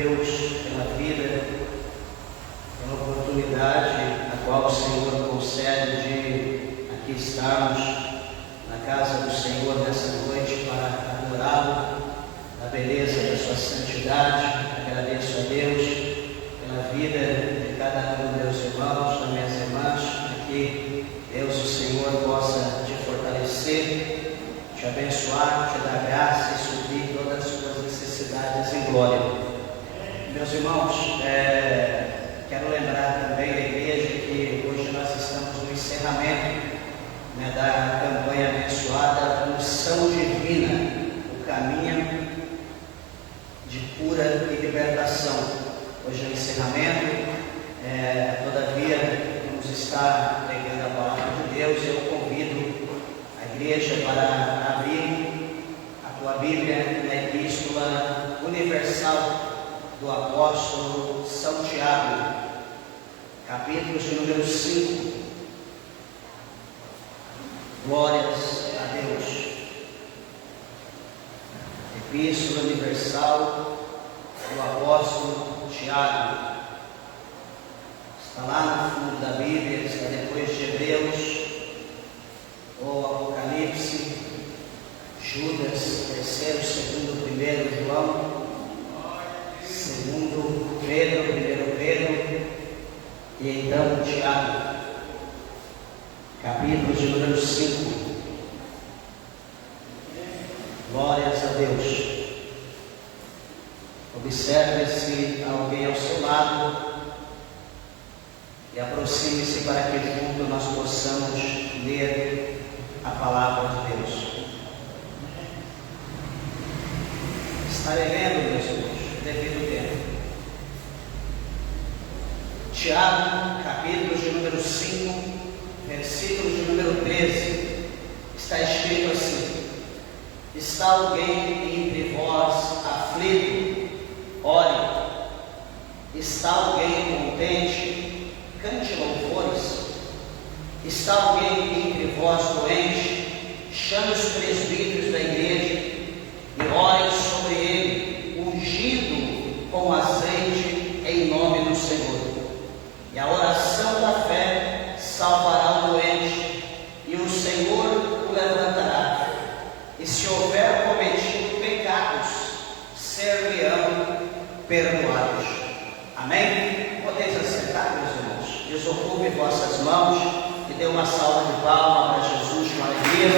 Deus pela vida, pela oportunidade a qual o Senhor concede de aqui estarmos na casa do Senhor nessa noite para adorá-lo, na beleza da sua santidade. Agradeço a Deus pela vida de cada um dos meus irmãos, das minhas irmãs, para que Deus, o Senhor, possa te fortalecer, te abençoar, te dar graça e suprir todas as suas necessidades em glória. Meus irmãos, quero lembrar também a igreja que hoje nós estamos no encerramento da campanha abençoada Unção Divina, o caminho de cura e libertação. Hoje é o encerramento, todavia vamos estar pregando a palavra de Deus. Eu convido a igreja para abrir a tua Bíblia na Epístola Universal do Apóstolo São Tiago, capítulo de número 5. Glórias a Deus. Epístola Universal do Apóstolo Tiago. Está lá no fundo da Bíblia, está depois de Hebreus, ou Apocalipse, Judas, terceiro, segundo, primeiro João, segundo Pedro, primeiro Pedro, e então Tiago, capítulo de número 5. Glórias a Deus. Observe se há alguém ao seu lado e aproxime-se para que juntos nós possamos ler a palavra de Deus. Estarei lendo, meus irmãos, devido tempo. Tiago, capítulo de número 5, versículo de número 13, está escrito assim: está alguém entre vós aflito? Ore. Está alguém contente? Cante louvores. Está alguém entre vós doente? Chame os presbíteros da igreja e orem sobre ele, ungido com azeite em nome do Senhor. E a oração da fé salvará o doente, e o Senhor o levantará. E se houver cometido pecados, ser-lhe-ão perdoados. Amém? Podeis assentar, meus irmãos. Desocupe vossas mãos e dê uma salva de palmas para Jesus com alegria.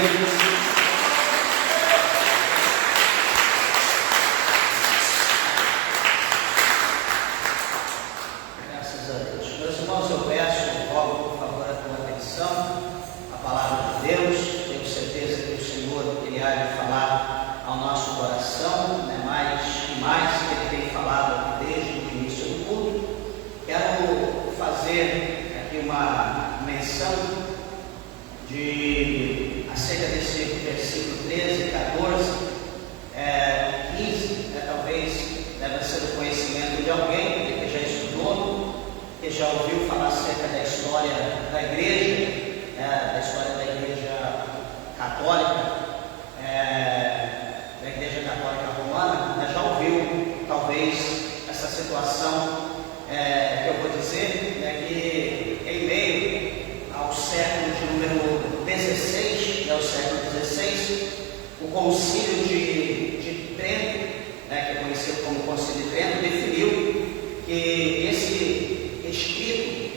Acerca desse versículo 13, 14, 15, talvez deve ser do conhecimento de alguém que já estudou, que já ouviu falar acerca da história da igreja, da história da igreja católica, da igreja católica romana, já ouviu talvez essa situação que eu vou dizer, que em meio ao século de número 16, ao século 16, o concílio de Trento, que é conhecido como concílio de Trento, definiu que esse escrito,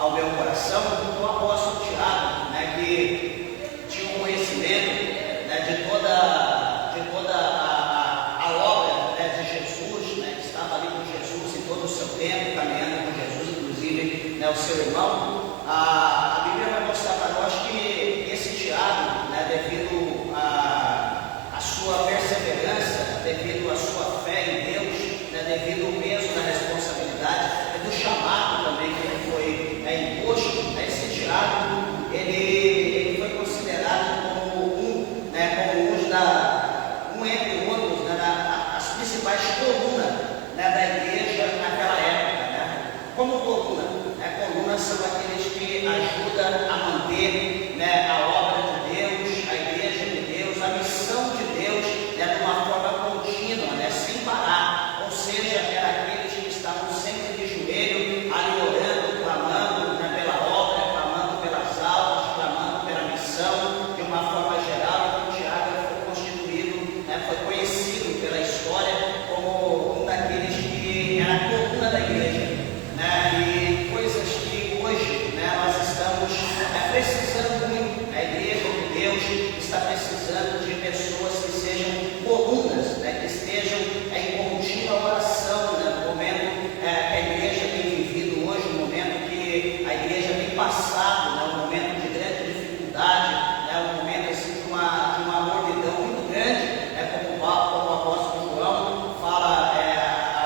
ao meu coração, o apóstolo Tiago, né, que tinha um conhecimento, né, de toda a obra, né, de Jesus, né, que estava ali com Jesus em todo o seu tempo, caminhando com Jesus, inclusive, né, o seu irmão. A Bíblia vai mostrar para nós que esse Tiago, né, devido à sua perseverança, devido à sua fé em Deus, né, devido ao peso da responsabilidade, do chamado também que ele foi imposto, né, esse Tiago, ele foi considerado como um entre outros, né, as principais colunas, né, da igreja naquela época, né? Como coluna, né? Colunas são aqueles que ajudam a manter, né, a obra de Deus, a igreja de Deus, a missão de Deus, né, de uma forma contínua, né, sem parar. Ou seja, era aqueles que estavam sempre de joelho, ali orando, clamando, né, pela obra, clamando pelas almas, clamando pela missão, de uma forma geral. Então, Tiago foi constituído, né, foi conhecido pela história como um daqueles que era a coluna da igreja, né, e coisas que hoje, né, nós estamos precisando muito. A igreja de Deus está precisando de pessoas que sejam colunas, né, que estejam em contínua oração, né, no momento que a igreja tem vivido hoje, um momento que a igreja tem passado, né, um momento de grande dificuldade, né, um momento assim, de uma mordidão muito grande, né, como o apóstolo João fala a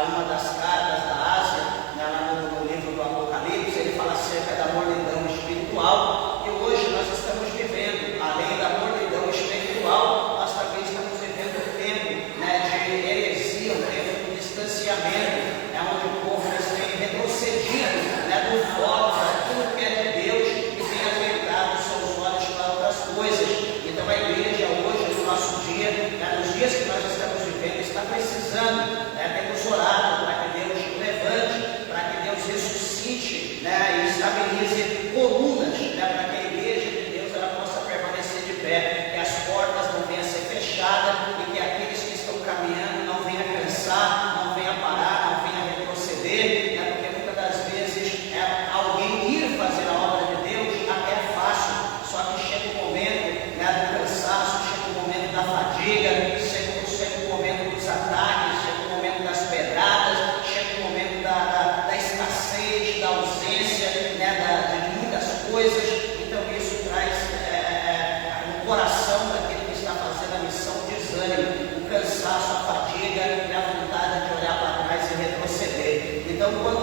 uma das cartas da Ásia, né, lá no livro do Apocalipse, ele fala acerca da mordidão espiritual. E hoje nós estamos vivendo, além da mordidão espiritual, nós também estamos vivendo um tempo, né, de heresia, um tempo de distanciamento, né, onde o povo tem retrocedido, né, do foco daquilo que é de Deus e tem atentado seus olhos para outras coisas. Então a igreja hoje, no nosso dia, né, nos dias que nós estamos vivendo, está precisando, né, temos orado para que Deus levante, para que Deus ressuscite, né, e estabilize colunas, né, para que a igreja de Deus ela possa permanecer de pé, que as portas não venham a ser fechadas e que aqueles que estão caminhando não venham a cansar, não venham a parar, não venham a retroceder, né, porque muitas das vezes alguém ir fazer a obra de Deus até é fácil, só que chega o momento, né, do cansaço, chega o momento da fadiga, chega o momento dos ataques, chega o momento das pedradas, chega o momento da escassez, da ausência, né, de muitas coisas. Então isso traz no coração daquele que está fazendo a missão desânimo, o cansaço, a fadiga e a vontade de olhar para trás e retroceder. Então, quando,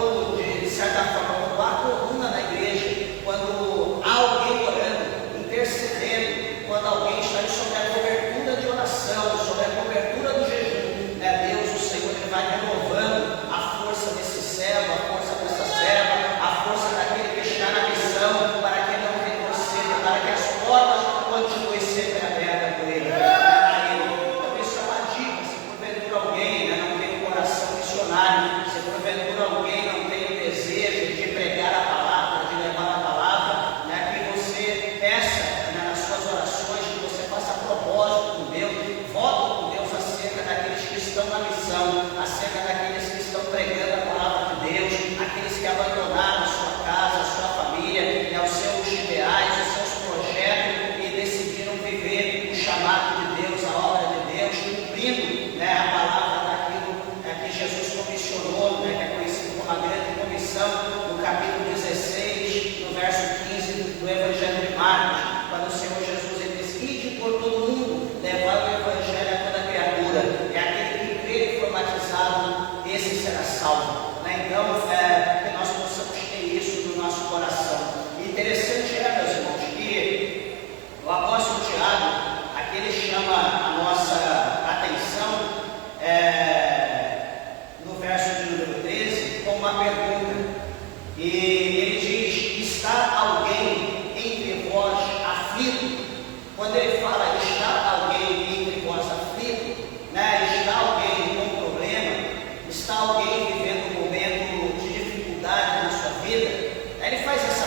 de certa forma, quando há coluna na igreja, quando há alguém orando, intercedendo, quando alguém está sob a cobertura de oração, sob a cobertura do jejum, né, Deus, o Senhor, ele vai renovando a força desse servo, a força dessa serva, a força daquele que está na missão, para que não retroceda, para que as portas continuem sempre abertas por ele. Então isso é uma dica. Se porventura alguém, né, não tem um coração missionário, se porventura alguém não tem o desejo de pregar a palavra, de levar a palavra, né, que você peça, né, nas suas orações, que você faça propósito com Deus, voto com Deus acerca daqueles que estão na missão, acerca daqueles que estão pregando a palavra de Deus, aqueles que abandonaram a sua casa, a sua família, né, os seus ideais, os seus projetos e decidiram viver o chamado de Deus, a obra de Deus, cumprindo, né, a palavra daquilo, que Jesus comissionou, né, que é conhecido como a grande comissão, no capítulo 16, no verso 15 do Evangelho de Marcos, quando o Senhor Jesus ele diz: ide por todo mundo, levai o Evangelho a toda criatura, é aquele que crê e for batizado, esse será salvo. Né? Então, que nós possamos ter isso no nosso coração. E interessante meus irmãos, que o apóstolo Tiago, aqui ele chama a nossa atenção no verso de número 13 com uma pergunta. E ele diz: está alguém entre vós aflito? Quando ele fala está alguém entre vós aflito, né, está alguém com problema, está alguém vivendo um momento de dificuldade na sua vida, ele faz essa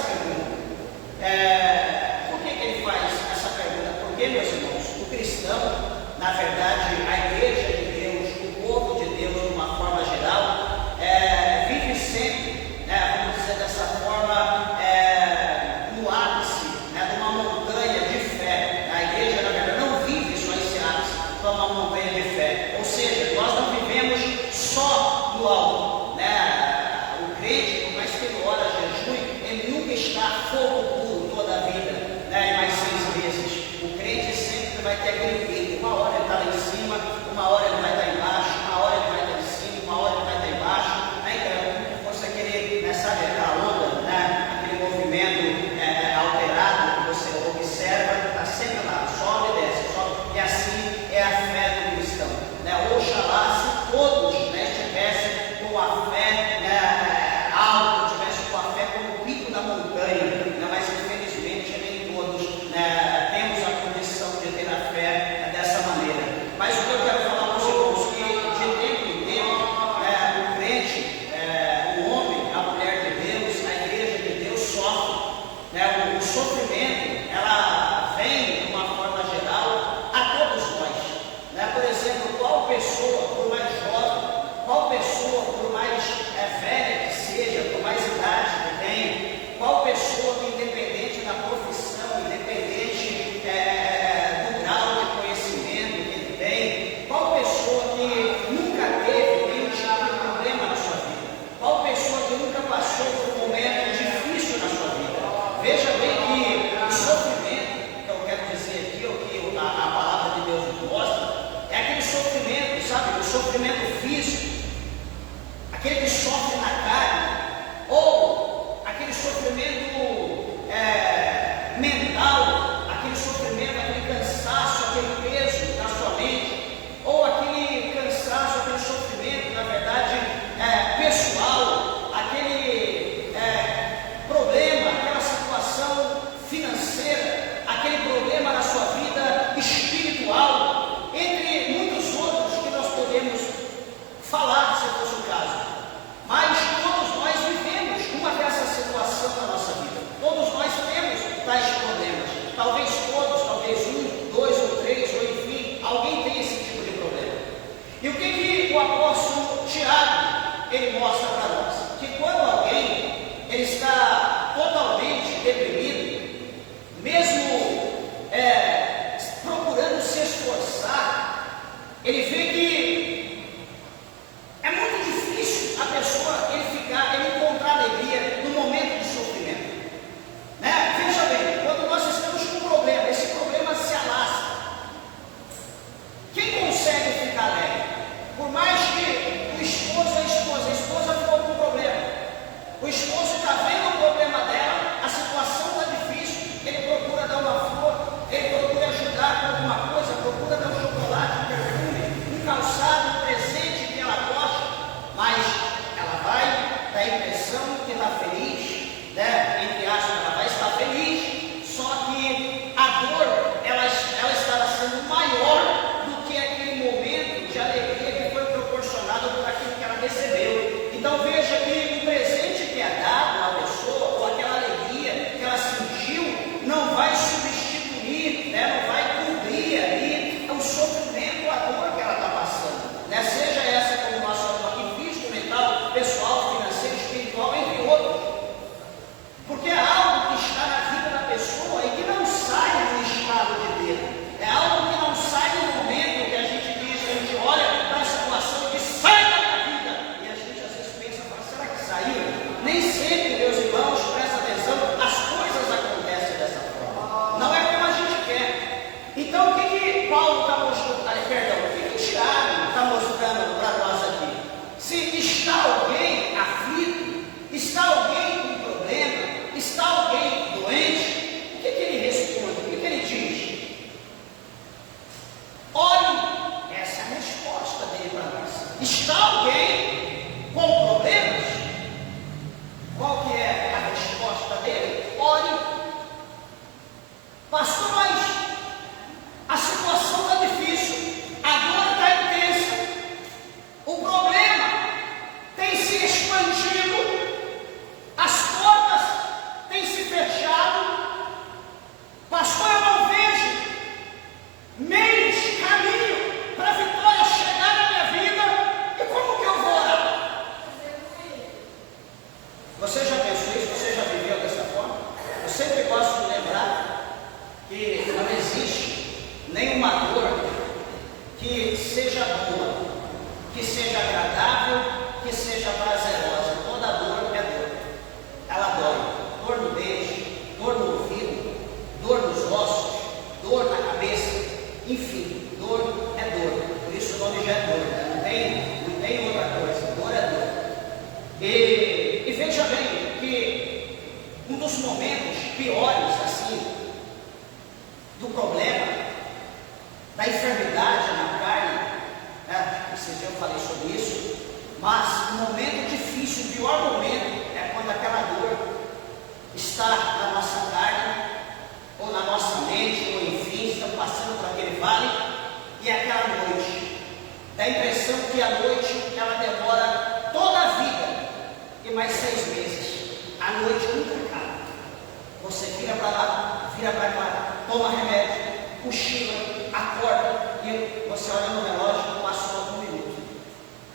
Bíblia vai falar, toma remédio, cochila, acorda, e você olha no relógio, passou 1 minuto.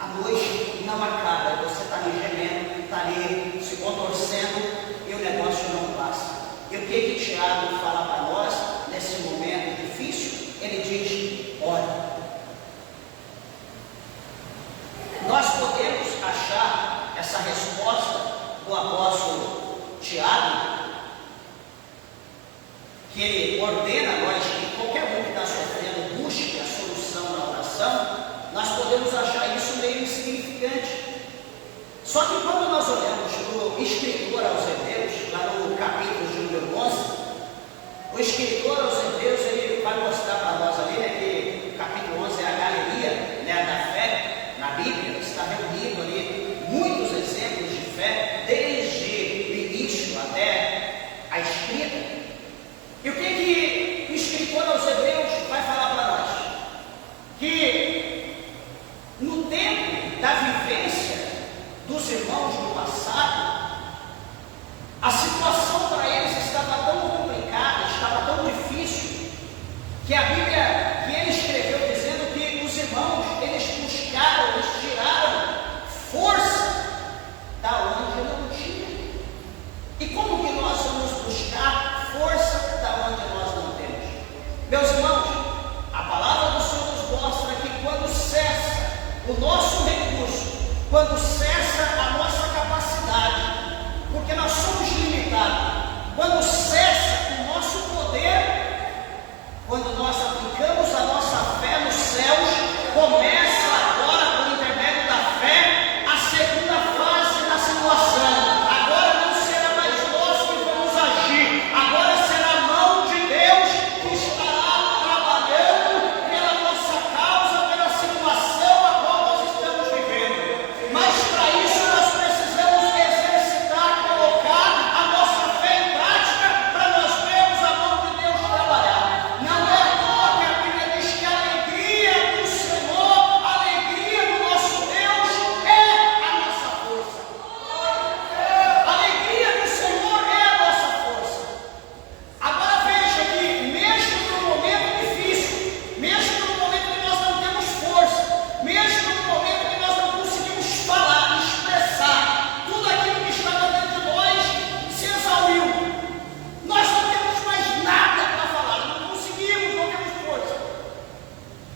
A noite não acaba, você está ali gemendo, está ali se contorcendo, e o negócio não passa. E o que Tiago fala para nós, nesse momento difícil? Ele diz, ora. Nós podemos achar essa resposta do apóstolo Tiago, que ele ordena a nós que qualquer um que está sofrendo busque a solução na oração. Nós podemos achar isso meio insignificante. Só que quando nós olhamos para o escritor aos Hebreus, lá no capítulo de número 11, o escritor aos Hebreus, ele vai mostrar para nós ali, né, que o capítulo 11 é a galeria, né, da fé na Bíblia. Está reunido ali muitos exemplos de fé, desde o início até a escrita. E o que o escritor aos Hebreus vai falar para nós? Que no tempo da vivência dos irmãos do passado, a situação para eles estava tão complicada, estava tão difícil, que a Bíblia, que ele escreveu dizendo que os irmãos, eles buscaram, eles tiraram força da onde não tinha. E como que nós vamos buscar força da onde nós não temos? Meus irmãos, a palavra do Senhor nos mostra que quando cessa o nosso recurso, quando cessa a nossa capacidade, porque nós somos limitados, quando cessa o nosso poder, quando nós aplicamos a nossa fé nos céus, começa agora, por intermédio da fé, a segunda fase da situação. Agora não será mais nós que vamos agir, agora será a mão de Deus que estará trabalhando pela nossa causa, pela situação a qual nós estamos vivendo. Mas para isso nós precisamos exercitar, colocar a nossa fé em prática, para nós vermos a mão de Deus trabalhar. Não é à toa que a Bíblia diz que a alegria do Senhor, a alegria do nosso Deus é a nossa força. A alegria do Senhor é a nossa força. Agora veja que mesmo no momento difícil, mesmo no momento que nós não temos força, mesmo no momento que nós não conseguimos falar, expressar, tudo aquilo que estava dentro de nós se exauriu. Nós não temos mais nada para falar, não conseguimos, não temos força.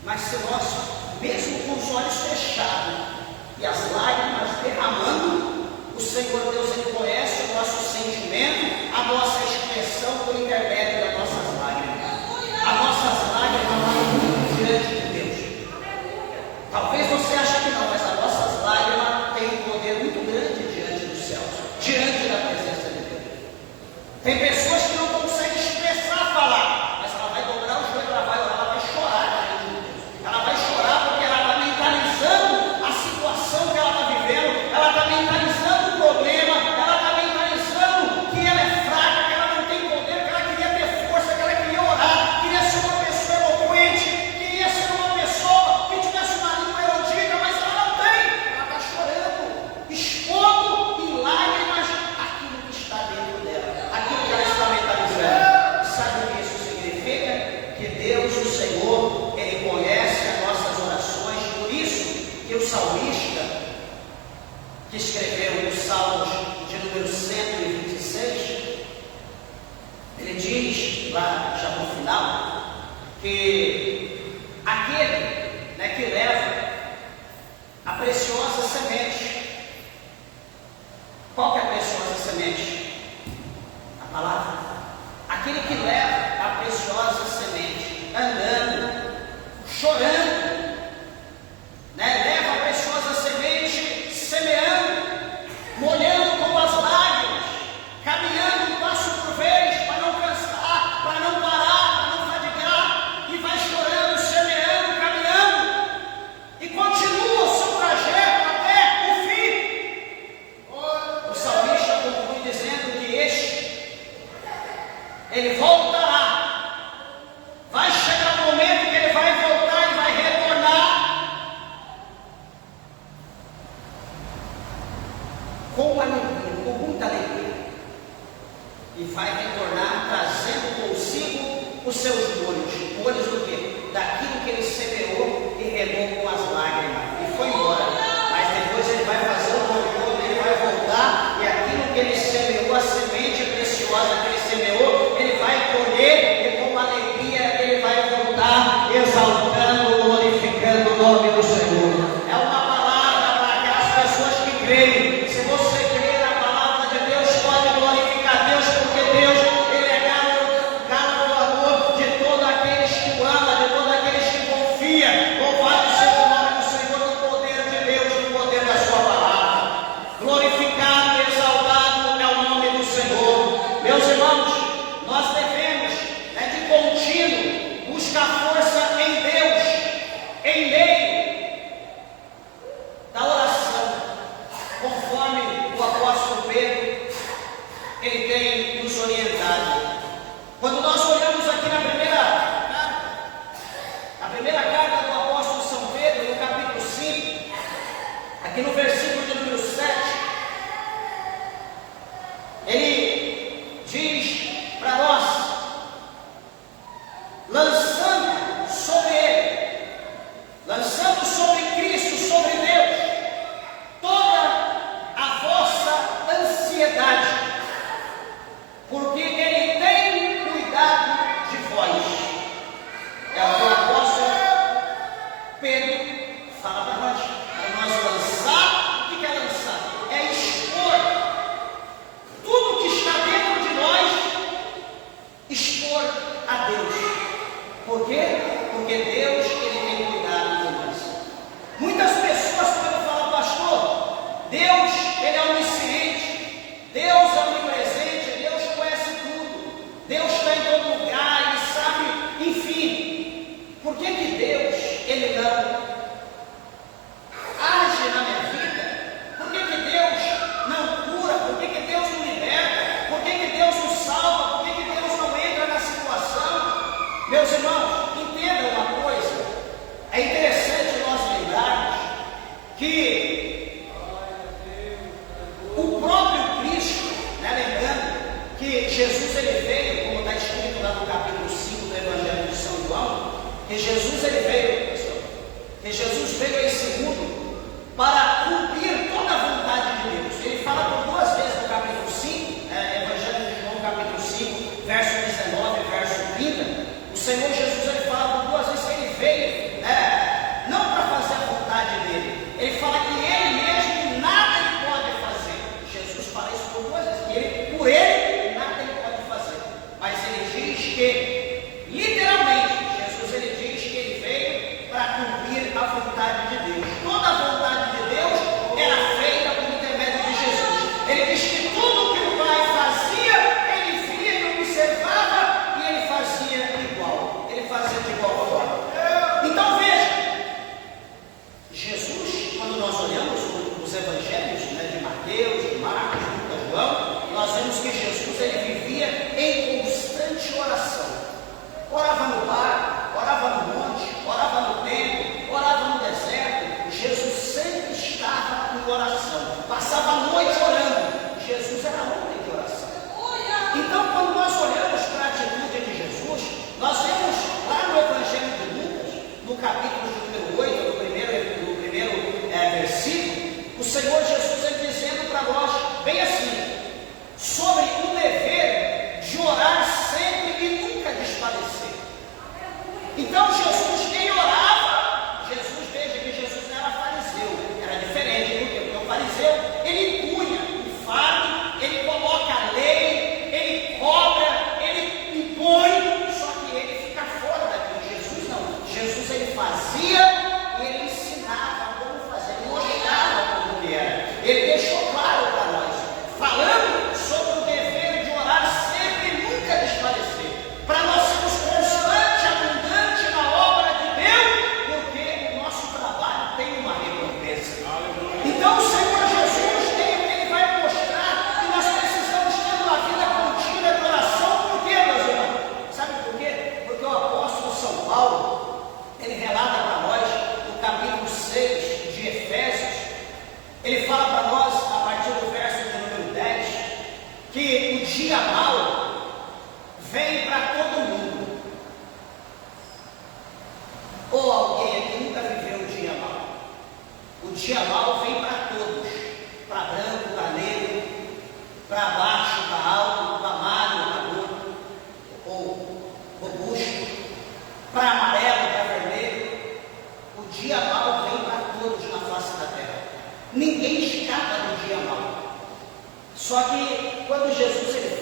Mas se nós, mesmo com os olhos fechados e as lágrimas derramando, o Senhor Deus, Ele conhece o nosso sentimento, a nossa expressão por intermédio das nossas lágrimas. As nossas lágrimas vão muito diante de Deus. Talvez você ache que não, mas as nossas lágrimas têm um poder muito grande diante dos céus, diante da presença de Deus. Tem pessoas que não conseguem expressar, falar, mas ela vai dobrar o joelho, ela vai orar, ela vai chorar diante de Deus. Ela vai chorar porque ela está mentalizando a situação que ela está vivendo, ela está mentalizando o problema, ela está mentalizando que ela é fraca, que ela não tem poder, que ela queria ter força, que ela queria orar, queria ser uma pessoa eloquente, queria ser uma pessoa que tivesse uma língua erudita, mas ela não tem. Ela está chorando, expondo em lágrimas aquilo que está dentro dela, aquilo que ela está mentalizando. Sabe o que isso significa? Que Deus, o Senhor, Ele conhece as nossas orações. Por isso que o salmista, que escreveu os Salmos de número 126, ele diz lá já no final que aquele, né, que leva a preciosa semente. Qual que é a preciosa semente? A palavra. Aquele que leva a preciosa semente, andando, chorando, né? Leva a preciosa semente, semeando, molhando com as lágrimas, caminhando um passo por vez, para não cansar, para não parar, para não fadigar, e vai chorando, semeando, caminhando, e continua o seu trajeto até o fim. O salmista conclui dizendo que ele voltará. Vai chegar o momento que ele vai voltar e vai retornar com alegria, com muita alegria. E vai retornar trazendo consigo os seus molhos. Molhos do quê? Daquilo que ele semeou e regou com as lágrimas. E foi embora. Mas depois ele vai fazer o contorno, ele vai voltar, e aquilo que ele semeou, a semente preciosa que ele semeou, ele vai colher, e com alegria ele vai voltar, exaltando, glorificando o nome do Senhor. É uma palavra para aquelas pessoas que creem. Se você crer na palavra de Deus, pode glorificar Deus, porque Deus, ele é galardoador de todos aqueles que o ama, de todos aqueles que confia. Louvado seja o nome do Senhor, no poder de Deus, no poder da sua palavra. Glorificado e exaltado é o nome do Senhor. Meus irmãos, nós devemos, de contínuo, buscar força em Deus, em meio da oração, conforme o apóstolo Pedro, ele tem nos orientado. Quando nós olhamos aqui na primeira carta do apóstolo São Pedro, no capítulo 5, aqui no versículo de número 7, ele diz para nós, lançando sobre Cristo, sobre Deus, toda a vossa ansiedade, porque Ele tem cuidado de vós. É o que o apóstolo Pedro fala para nós. Para nós lançar, o que é lançar? É expor tudo que está dentro de nós, expor a Deus. Por quê? Porque Deus, ele tem cuidado de nós. Muitas pessoas podem falar, pastor, Deus, ele é onisciente, Deus é onipresente, Deus conhece tudo, Deus está em todo lugar, ele sabe, enfim. Por que Deus, ele não age na minha vida? Por que Deus não cura? Por que Deus não liberta? Por que Deus não salva? Por que Deus não entra na situação? Meus irmãos, entendam uma coisa. É interessante nós lembrarmos que o próprio Cristo, lembrando que Jesus ele veio, como está escrito lá no capítulo 5 do Evangelho de São João, que Jesus ele veio, pessoal, que Jesus veio esse mundo para cumprir toda a vontade de Deus. Ele fala por duas vezes no capítulo 5, Evangelho de João, capítulo 5, verso 19 e verso 30. O Senhor Jesus ele fala por duas vezes que ele veio, não para fazer a vontade dele. Ele fala que ele mesmo nada ele pode fazer. Jesus fala isso por duas vezes, que por ele nada ele pode fazer. Mas ele diz que, literalmente, Jesus ele diz que ele veio para cumprir a vontade de Deus. Toda a vontade de Deus era feita por intermédio de Jesus. Ele diz que tudo que o Pai fazia, ele via e observava, e ele fazia igual. Ele fazia de igual forma. Então veja, Jesus, quando nós olhamos os evangelhos, de Mateus, de Marcos, de Lucas, João, nós vemos que Jesus ele vivia em constante oração. Orava no bar, orava no monte, orava no templo, orava no deserto. Jesus sempre estava em oração, passava a noite orando. Jesus era homem de oração. Então, quando nós olhamos para a atitude de Jesus, nós vemos lá no Evangelho de Lucas, no capítulo número 8, do primeiro versículo, o Senhor Jesus ele dizendo para nós, bem assim, sobre o dever de orar sempre e nunca desfalecer. Então Jesus, quem orava, veja que Jesus não era fariseu, era diferente, porque o fariseu, ele punha o fardo, ele colocava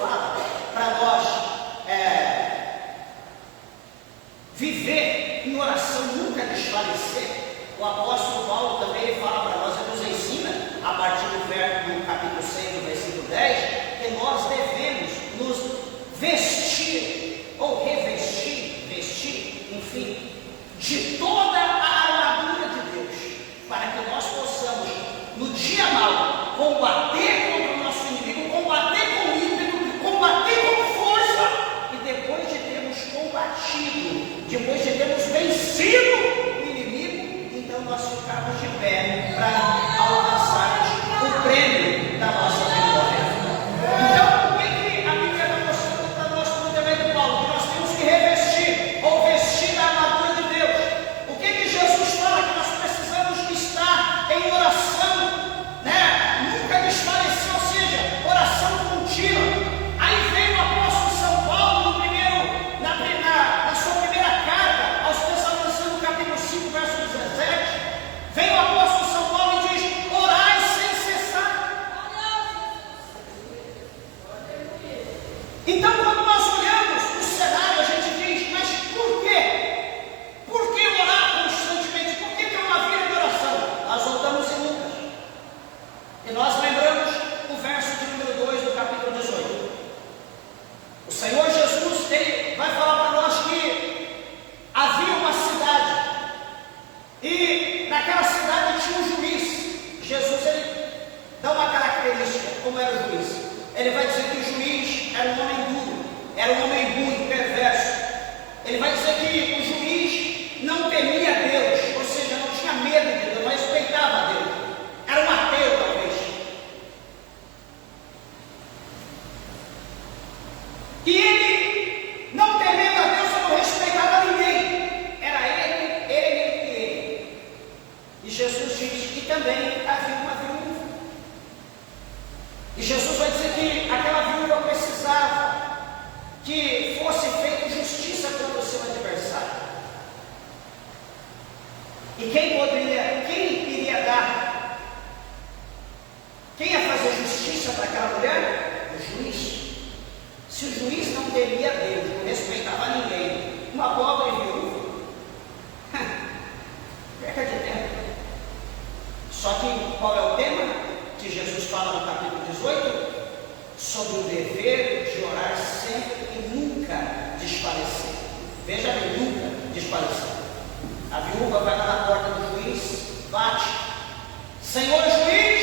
fala para nós viver em oração, nunca desfalecer. O apóstolo Paulo também fala para nós, ele nos ensina, a partir do capítulo 6, do versículo 10, que nós devemos nos vestir, ou revestir, vestir, enfim, de toda a armadura de Deus, para que nós possamos, no dia mau, combater contra o nosso inimigo, combater com ímpeto, combater com força, e depois de termos combatido, depois de termos vencido o inimigo, então nós ficamos de pé para alcançarmos o prêmio da nossa vitória. Então, o que a Bíblia está mostrando para nós por intermédio de Paulo? Que nós temos que revestir, ou vestir da armadura de Deus. O que Jesus fala? Que nós precisamos estar em oração, nunca desfalecer, ou seja, oração contínua. Aí vem o apóstolo São Paulo na sua primeira carta aos Tessalonicenses, no capítulo 5, verso 17, vem o apóstolo São Paulo e diz: orai sem cessar. Então, quando nós olhamos o cenário, a gente diz: mas por quê? Por que orar constantemente? Por que ter uma vida de oração? Nós voltamos em Lucas e nós lembramos o verso de número 2 do capítulo 18. O Senhor Jesus vai falar para nós que havia uma cidade e naquela cidade tinha um juiz. Jesus, ele dá uma característica, como era o juiz. Ele vai dizer que o juiz era um homem duro, era um homem ruim, perverso. Ele vai dizer que o juiz não temia Deus, ou seja, não tinha medo de Deus, mas respeitava Deus. Era um ateu, talvez. E ele, não temendo a Deus, não respeitava ninguém. Era ele e ele. E Jesus diz que também havia uma viúva. E Jesus vai dizer que aquela viúva precisava que fosse feita justiça contra o seu adversário. E quem iria dar? Quem ia fazer justiça para aquela mulher? O juiz. Se o juiz não temia Deus, não respeitava ninguém, uma pobre viúva, perca de tempo. Só que qual é o tema que Jesus fala no capítulo 18? Sobre o dever de orar sempre e nunca desfalecer. Veja bem, nunca desfalecer. A viúva vai lá na porta do juiz, bate: Senhor juiz,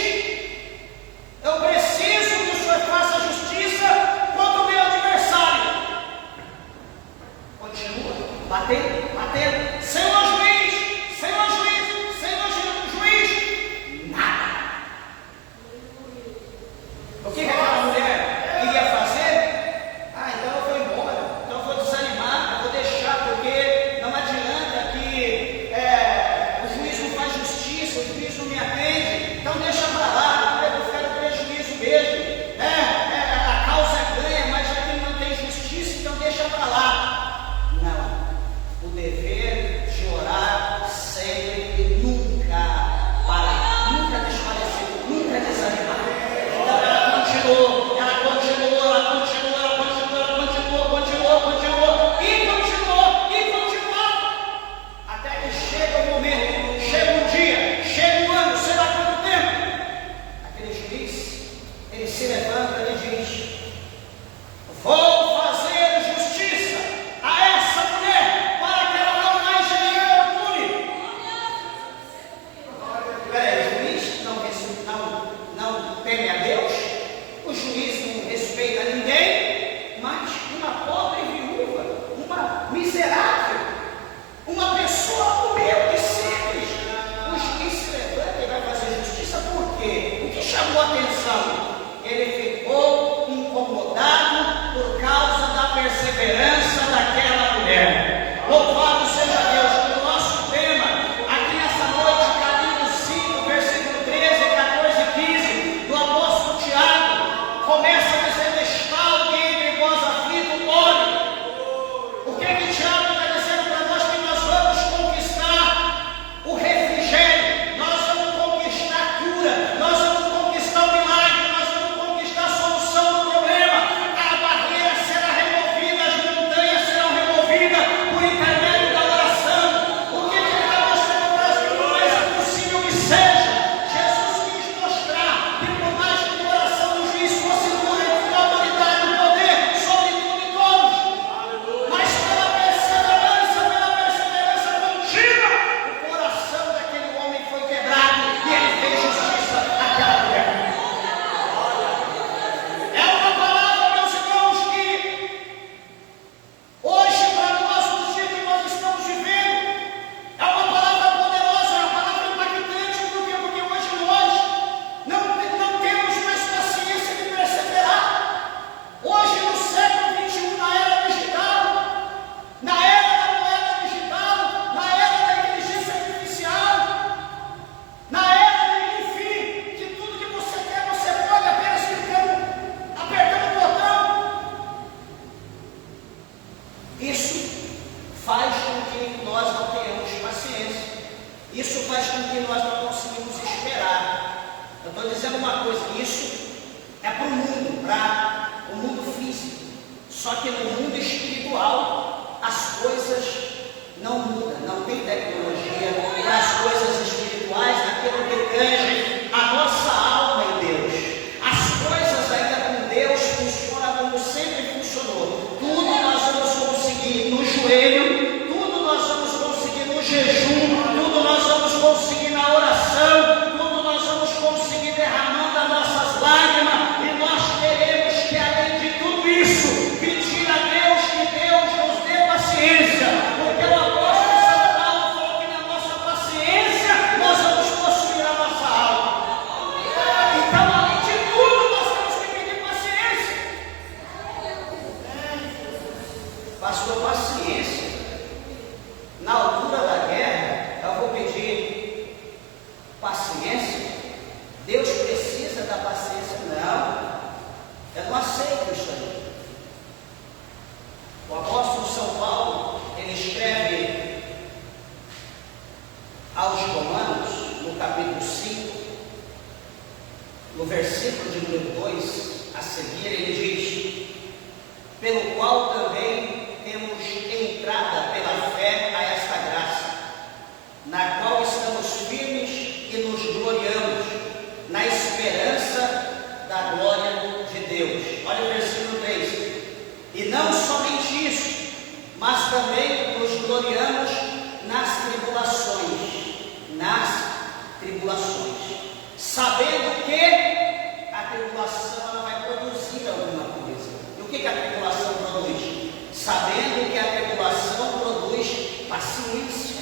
eu preciso que o senhor faça justiça contra o meu adversário. Continua batendo, batendo: Senhor juiz, Senhor juiz, Senhor juiz. Nada. O que aquela mulher iria fazer? Só que no mundo espiritual as coisas não mudam, não tem tecnologia para as coisas espirituais, naquilo que tange a nossa alma em Deus. As coisas ainda com Deus funcionam como sempre funcionou. Tudo nós vamos conseguir no joelho, tudo nós vamos conseguir no jejum, tudo nós vamos conseguir na oração, tudo nós vamos conseguir derramando as nossas lágrimas, e nós queremos que, além de tudo isso, pedir a Deus que Deus nos dê paciência, porque o apóstolo São Paulo falou que na nossa paciência nós vamos possuir a nossa alma. Então, além de tudo, nós temos que pedir paciência. Pastor, paciência. Na altura da guerra, eu vou pedir paciência. Deus precisa da paciência? Não, eu não aceito isso aí. O apóstolo São Paulo, ele escreve aos Romanos, no capítulo 5, no versículo de número 2, a seguir, ele diz: pelo qual também temos entrada pela fé a esta graça, na qual estamos firmes e nos gloriamos, na esperança da glória de Deus. Olha o versículo 3. E não somente isso, mas também nos gloriamos nas tribulações, sabendo que a tribulação ela vai produzir alguma coisa. E o que a tribulação produz? Sabendo que a tribulação produz paciência.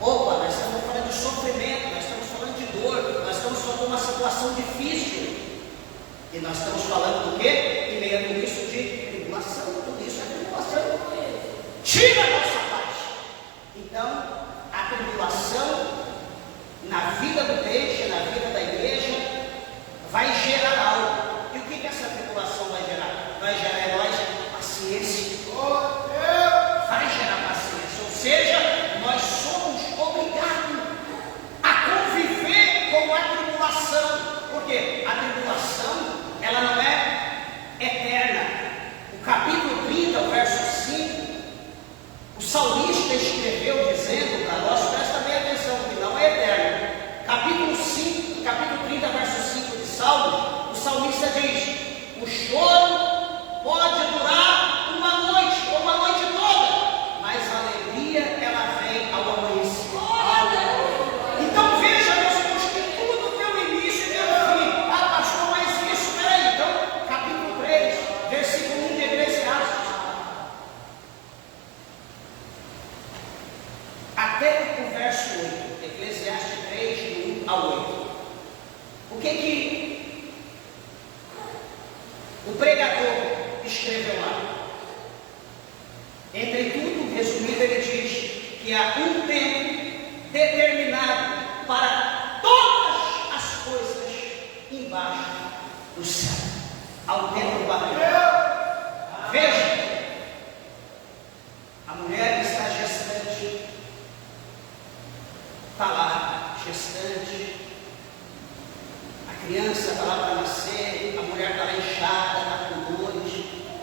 Opa, nós estamos falando de sofrimento, nós estamos falando de dor, nós estamos falando de uma situação difícil. E nós estamos falando do quê? Em meio a tudo isso de tribulação. Tudo isso é tribulação. Tira a nossa paz. Então, a tribulação na vida do crente, na vida da igreja, vai gerar algo. E o que essa tribulação vai gerar? Vai gerar em nós paciência. Vai gerar paciência. Ou seja, nós somos obrigados a conviver com a tribulação. Por quê? A tribulação, ela não é eterna. O capítulo 30, o verso 5, o salmista escreveu dizendo para nós, presta bem atenção, que não é eterno. Capítulo 30, verso 5 de Salmo, o salmista diz: o choro pode durar uma noite, ou uma noite toda, mas a alegria ela vem ao amanhecer. Então veja, meus irmãos, que tudo tem um início e tem um fim. Ah, pastor, mas isso, peraí. Então, capítulo 3, versículo 1 de Eclesiastes. Até o verso 8, Eclesiastes 3, de 1 ao 8. O que o pregador escreveu lá? Entretudo, resumido, ele diz que há um tempo determinado para todas as coisas embaixo do céu. Há um tempo para veja, a mulher que está gestante, está lá, gestante, a criança está lá para nascer, a mulher está lá inchada, está com dores,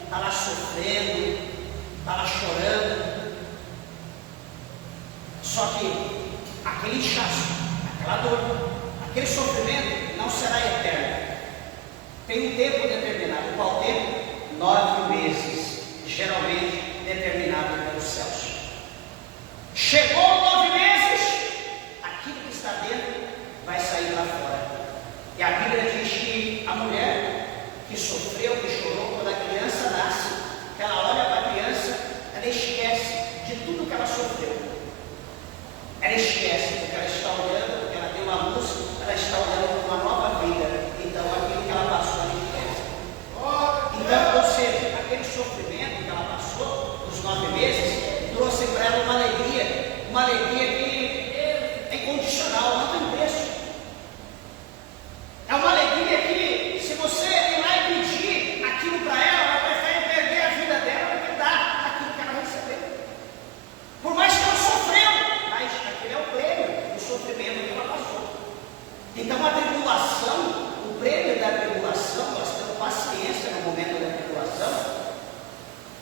está lá sofrendo, está lá chorando. Só que aquele inchaço, aquela dor, aquele sofrimento não será eterno. Tem um tempo determinado. Qual tempo? 9 meses, geralmente determinado pelos céus. Chegou 9 meses, aquilo que está dentro vai sair lá fora. E a Bíblia diz que a mulher que sofreu, que chorou quando a criança nasce, que ela olha para a criança, ela esquece de tudo que ela sofreu. Ela esquece, porque ela está olhando, porque ela tem uma luz, ela está olhando para uma nova vida. Então aquilo que ela passou, ela esquece. Então, ou seja, aquele sofrimento que ela passou,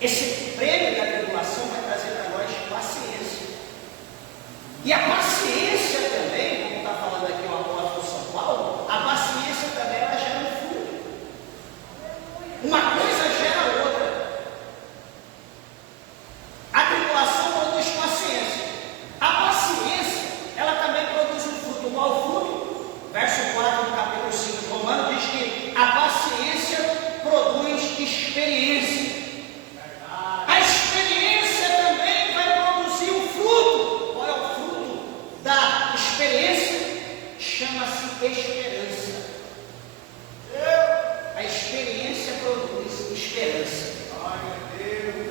Esse prêmio da tribulação vai trazer para nós paciência. E a paciência também, como está falando aqui o apóstolo São Paulo, a paciência também ela gera um fruto. Uma coisa gera outra. A tribulação produz paciência. A paciência, ela também produz um fruto. Qual fruto? Verso 4 do capítulo 5 de Romanos diz que a paciência produz experiência. A experiência também vai produzir um fruto. Qual é o fruto da experiência? Chama-se esperança. A experiência produz esperança.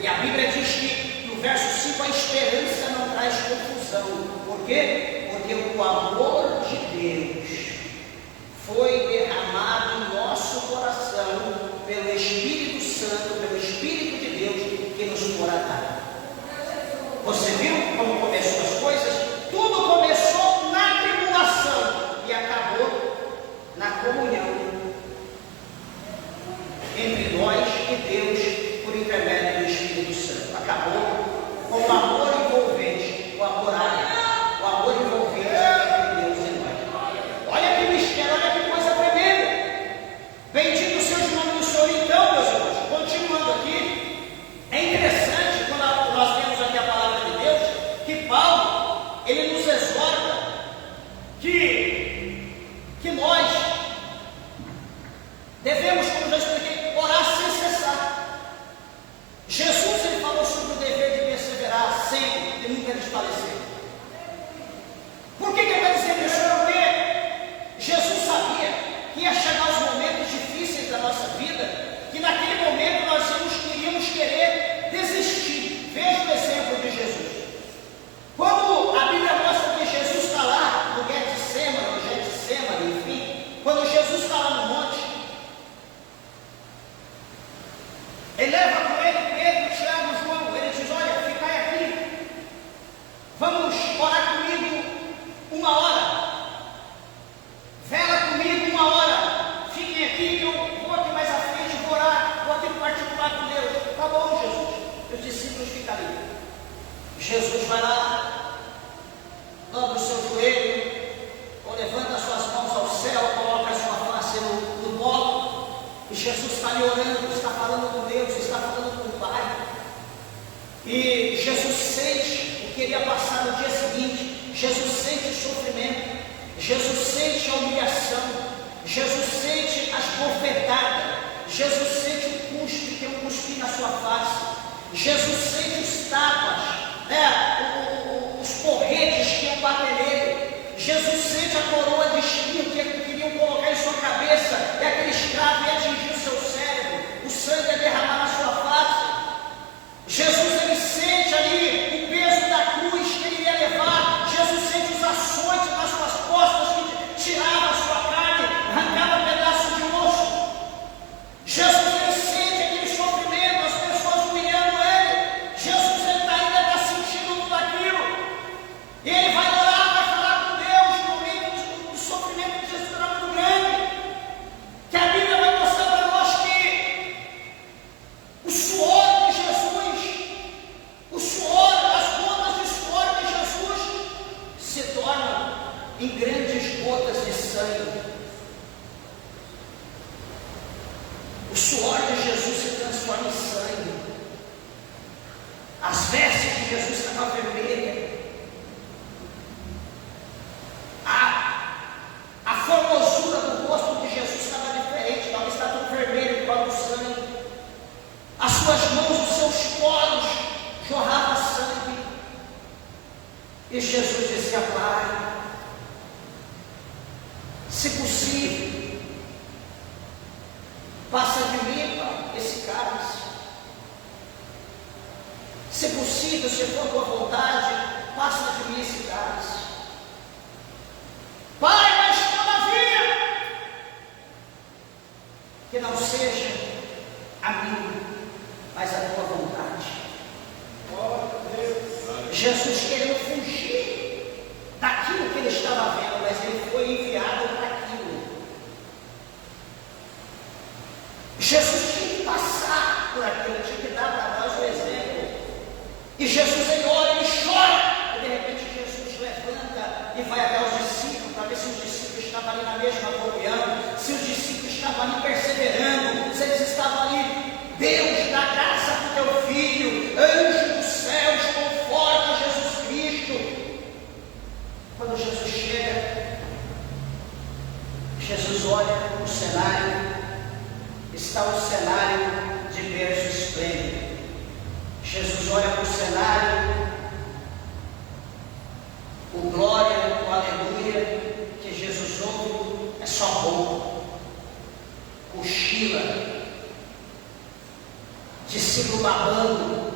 E a Bíblia diz que no verso 5 a esperança não traz confusão. Por quê? Porque o amor de Deus foi derramado em nosso coração pelo Espírito Santo, pelo Espírito de Deus que nos fora dado. Você viu como começou as coisas? Tudo começou na tribulação e acabou na comunhão entre nós e Deus por intermédio do Espírito Santo. Acabou com o amor envolvente, o amor ágape, o amor envolvente entre Deus e nós. Olha que mistério, olha que coisa tremenda. Bendito seja o nome do Senhor. Então, meus irmãos, continuando aqui, é interessante quando nós vemos aqui a palavra de Deus, que Paulo, ele nos exorta que nós devemos, como já expliquei, orar sem cessar. Jesus, ele falou sobre o dever de perseverar sempre e nunca desfalecer. Por que ele vai dizer isso? Porque Jesus sabia que ia chegar os momentos difíceis da nossa vida, que naquele momento nós iríamos querer desistir. Veja o exemplo de Jesus. Quando a Bíblia mostra que Jesus está lá no Getsemane, enfim, quando Jesus está lá no monte, ele leva com ele Pedro, Tiago e João. Ele diz: olha, ficai aqui, vamos orar comigo 1 hora, vela comigo 1 hora, fiquem aqui que eu vou aqui mais à frente, vou orar, vou aqui no particular com Deus. Tá bom, Jesus. Os discípulos ficam ali. Jesus vai lá, dobra o seu joelho, ou levanta as suas mãos ao céu, coloca a sua face no colo, e Jesus está ali orando, está falando com Deus, está falando com o Pai. E Jesus sente o que ele ia passar no dia seguinte. Jesus sente o sofrimento, Jesus sente a humilhação, Jesus sente as bofetadas, Jesus sente o cuspe, que é um cuspir na sua face, Jesus sente os tapas, os porretes que iam bater nele, Jesus sente a coroa de espinho que queriam colocar em sua cabeça, e aquele escravo ia atingir o seu cérebro, o sangue ia derramar na sua face. Jesus, ele sente ali o peso da cruz que ele ia levar. Jesus sente os açoites nas suas costas que tiravam a sua carne, arrancavam um pedaço de osso. Jesus, ele sente aquele sofrimento, as pessoas humilhando ele. Jesus, ele ainda está sentindo tudo aquilo. E ele vai orar, vai falar com Deus. No momento do sofrimento de Jesus era muito grande, que a Bíblia vai mostrar para nós que o suor de Jesus, o suor, as gotas de suor de Jesus se tornam em grandes gotas de sangue. O suor de Jesus se transforma em sangue. As vestes de Jesus estavam vermelhas. A formosura do rosto de Jesus estava diferente, não está tudo vermelho igual o sangue. As suas mãos, os seus poros jorravam sangue. E Jesus dizia: Pai, se possível, passa de mim, Pai, esse cálice. Se possível, se for tua vontade, passa de mim esse cálice. Pai, mas todavia, que não seja a minha, mas a tua vontade. Jesus querendo fugir daquilo que ele estava vendo, mas ele foi enviado para aquilo. Jesus tinha que passar por aquilo, tinha que dar para nós o E Jesus ele ora, ele chora. E de repente Jesus levanta e vai até os discípulos para ver se os discípulos estavam ali na mesma comunhão, se os discípulos estavam ali perseverando, se eles estavam ali. Deus, dá graça para o teu filho, anjo dos céus, conforta Jesus Cristo. Quando Jesus chega, Jesus olha o cenário, está o cenário de berço esplêndido. Jesus olha para o cenário, o glória, o aleluia, que Jesus ouve, é só bom. Cochila, discípulo babando,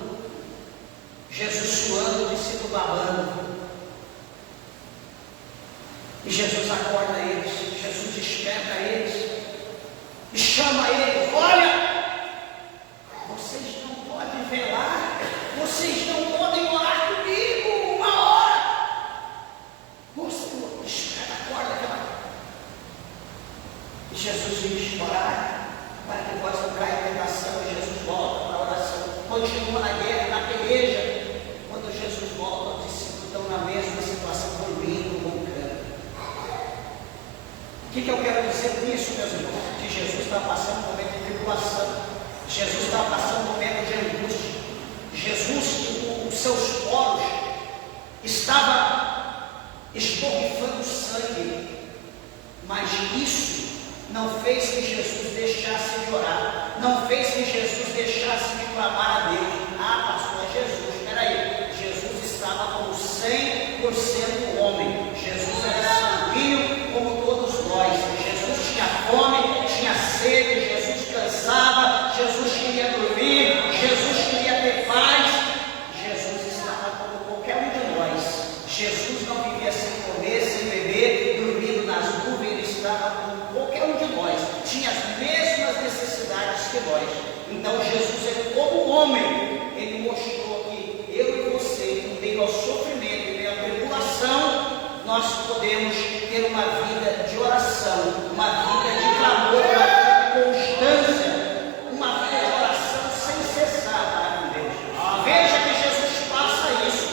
Jesus suando, discípulo babando. E Jesus acorda eles, Jesus desperta eles e chama eles: olha, vocês não podem velar, vocês não podem orar comigo uma hora. Você desperta, acorda aquela. E Jesus diz: orar, para que vós não caia em tentação. E Jesus volta para a oração, continua na guerra, na peleja. Quando Jesus volta, os discípulos estão na mesma situação, dormindo, roncando. O que eu quero dizer com isso, meus irmãos? Que Jesus está passando um momento de tribulação, Jesus está passando um momento de angústia. Jesus, os seus poros estava esborrifando sangue, mas isso não fez que Jesus deixasse de orar, não fez que Jesus deixasse de clamar a Deus. Ah, pastor, é Jesus. Espera aí, Jesus estava como 100% homem. Jesus era sanguíneo como todos nós. Jesus tinha fome, tinha sede, Jesus cansava, Jesus queria dormir, Jesus queria ter paz. Jesus estava como qualquer um de nós. Jesus não vivia sem comer, sem beber, dormindo nas nuvens. Ele estava como qualquer um de nós, tinha as mesmas necessidades que nós. Então Jesus, ele, como homem, ele mostrou que eu e você, em meio ao sofrimento, em meio à tribulação, nós podemos ter uma vida de oração, uma vida de clamor, uma vida de constância, uma vida de oração sem cessar para com Deus. Veja que Jesus passa isso.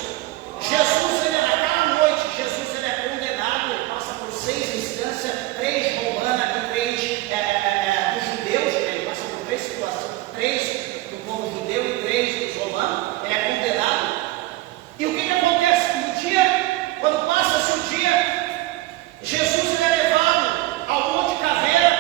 Jesus, ele naquela noite, Jesus ele é condenado, ele passa por 6 instâncias, 3 romanas e 3 dos judeus, ele passa por 3 situações, 3 do povo judeu e 3 dos romanos, ele é condenado. E o que acontece? No dia, quando passa-se o dia, Jesus ele é levado ao Monte Caveira,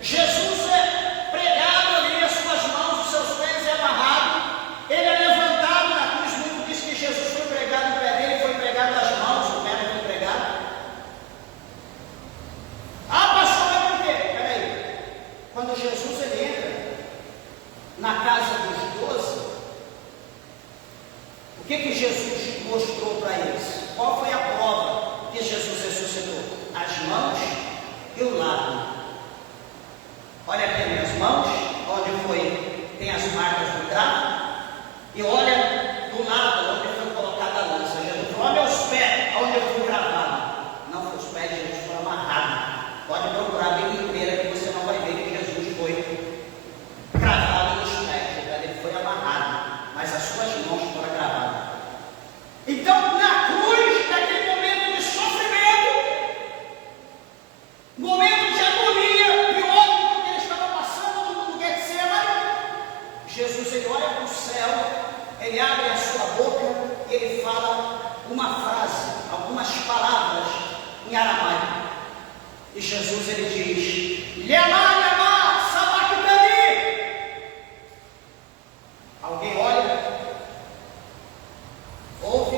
Jesus é pregado ali, as suas mãos, os seus pés é amarrado, ele é levantado na cruz. Muito diz que Jesus foi pregado no pé dele, foi pregado nas mãos, o pé não foi pregado. Ah, pastor, é por quê? Peraí, quando Jesus ele entra na casa dos 12, o que Jesus mostrou para eles? Qual foi a prova que Jesus ressuscitou? As mãos e o lado. Olha aqui as minhas mãos, onde foi, tem as marcas do cravo, e olha do lado onde foi colocada a lança. Jesus falou: olha os pés, onde eu fui gravado. Não foi os pés de Jesus, foram amarrados. Pode procurar a Bíblia inteira que você não vai ver que Jesus foi cravado nos pés, ele foi amarrado, mas as suas mãos foram gravadas. Então, na cruz, naquele momento de sofrimento, momento de agonia, e óbvio que ele estava passando no Getsemane, Jesus ele olha para o céu, ele abre a sua boca e ele fala uma frase, algumas palavras em aramaico. E Jesus ele diz: Lema, lema, sabachthani. Alguém olha, ouve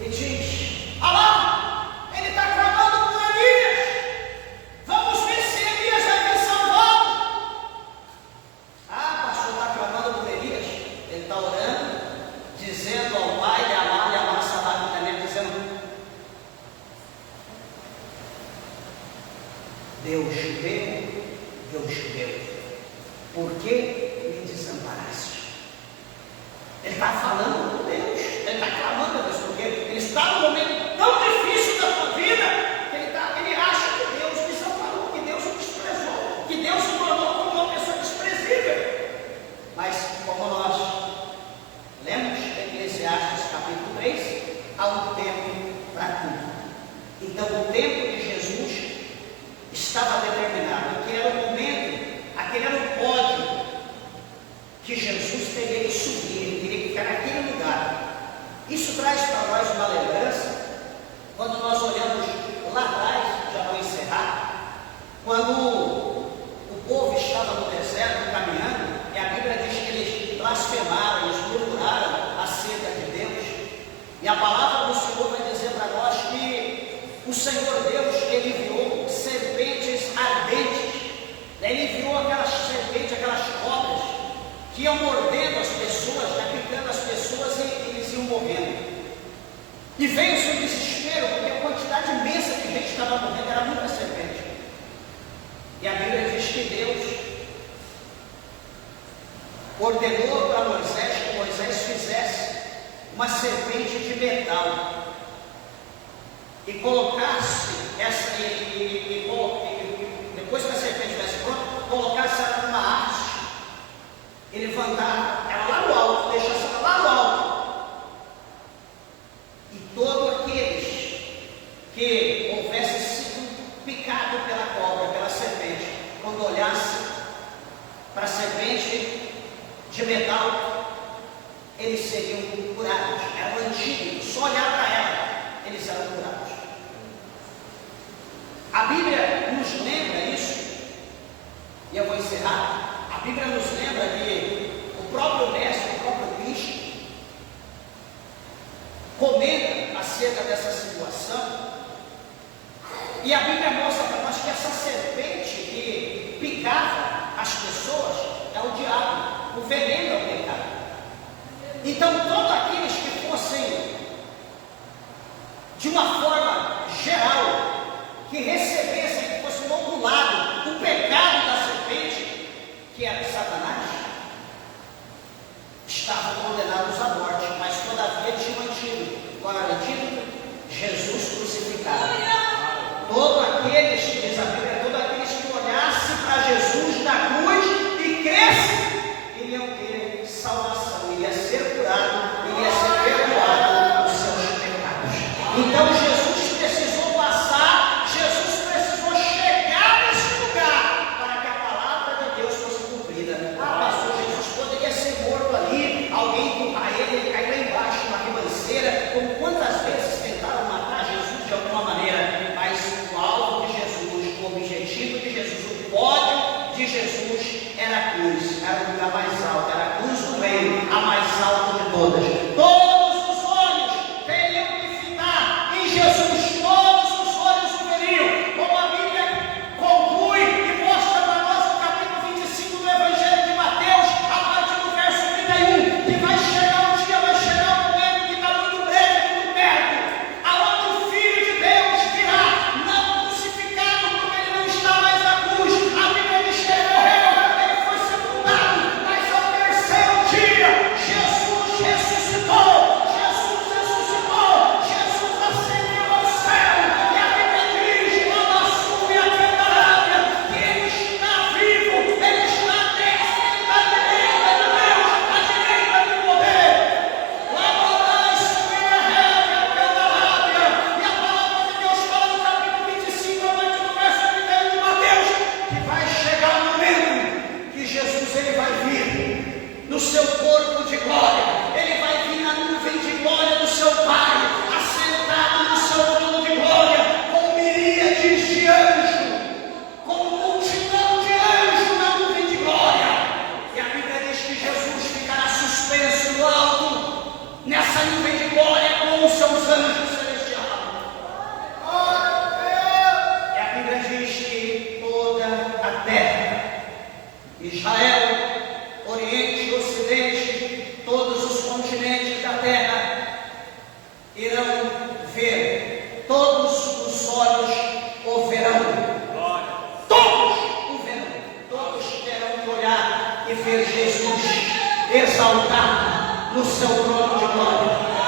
e diz: Alá, ele está clamando por Elias. Vamos ver se Elias vai me salvar. Ah, pastor, está clamando por Elias? Ele está orando, dizendo ao Pai: Lema, sabachthani, dizendo: Deus meu, Deus meu, por que me desamparaste? Ele está falando com Deus, ele está clamando a Deus, porque ele está num momento tão difícil da sua vida, que ele acha que Deus desamparou, que Deus o desprezou, que Deus o tornou como uma pessoa desprezível. Mas como nós lemos que Jesus teria que subir, ele teria que ficar naquele lugar. Isso traz para nós uma lembrança, quando nós olhamos lá atrás, já vou encerrar, quando o povo estava no deserto caminhando, e a Bíblia diz que eles blasfemaram, eles murmuraram acerca de Deus, e a palavra do Senhor vai dizer para nós que o Senhor Deus, ele enviou serpentes ardentes, ele enviou aquelas serpentes, aquelas cobras, que iam mordendo as pessoas, picando as pessoas e eles iam morrendo. E veio o seu desespero, porque a quantidade imensa de gente estava morrendo, era muita serpente. E a Bíblia diz que Deus ordenou para Moisés que Moisés fizesse uma serpente de metal e colocasse essa, depois que a serpente estivesse pronta, colocasse ela numa haste e levantar ela lá no alto, deixasse ela lá no alto. E todos aqueles que houvesse sido picado pela cobra, pela serpente, quando olhasse para a serpente de metal, eles seriam curados. Era o antídoto, só olhar para ela, eles eram curados. A Bíblia nos lembra isso, e eu vou encerrar. A Bíblia nos lembra que o próprio Mestre, o próprio Cristo, comenta acerca dessa situação, e a Bíblia mostra para nós que essa serpente que picava as pessoas é o diabo, o veneno é o pecado. Então todos aqueles que fossem de uma forma geral, que recebessem, que fosse inoculado o pecado da serpente, que era Satanás, estavam condenados à morte, mas todavia tinha um antídoto. Qual era o antídoto? Jesus crucificado. Todos aqueles, diz a Bíblia, todos aqueles que olhassem para Jesus na cruz e crescem, iriam ter salvação, iria ser curado, iria ser perdoado dos seus pecados. Então Jesus precisou passar, Jesus precisou chegar nesse lugar para que a palavra de Deus fosse cumprida. Ah, pastor, Jesus poderia ser morto ali, alguém empurrar ele cair lá embaixo, numa ribanceira, como quantas vezes tentaram matar Jesus de alguma maneira, mas o alvo de Jesus, o objetivo de Jesus, o pódio de Jesus era a cruz, era o lugar mais alto, era a cruz do reino, a mais alta de todas. Todos os olhos teriam que fitar em Jesus, todos os olhos o veriam, como a Bíblia conclui e mostra para nós no capítulo 25 do Evangelho de Mateus, a partir do verso 31, que vai chegar um dia, vai chegar um momento que está muito breve, muito perto, aonde o Filho de Deus virá, não crucificado, porque ele não está mais na cruz. A Bíblia diz que ele morreu, ele foi sepultado, mas ao terceiro dia, Jesus ressuscitou, Jesus ascendeu ao céu, e a Bíblia diz, quando assume a candelária, que ele está vivo, ele está à destra, ele está à direita de Deus, à direita do poder. Lá atrás também arrega a candelária, e a palavra de Deus fala no capítulo 25, a partir do verso 31 de Mateus, que vai chegar o momento que Jesus ele vai vir no seu corpo de glória, ele vai vir na nuvem de glória do seu Pai, assentado no seu trono de glória, com miríades de anjos, com multidão de anjos na nuvem de glória. E a Bíblia diz que Jesus ficará suspenso no alto, nessa nuvem de glória, com os seus anjos celestiais. E a Bíblia diz que toda a terra, Israel, Oriente, Ocidente, todos os continentes da terra irão ver, todos os olhos o verão, todos o verão, todos terão que olhar e ver Jesus exaltado no seu trono de glória.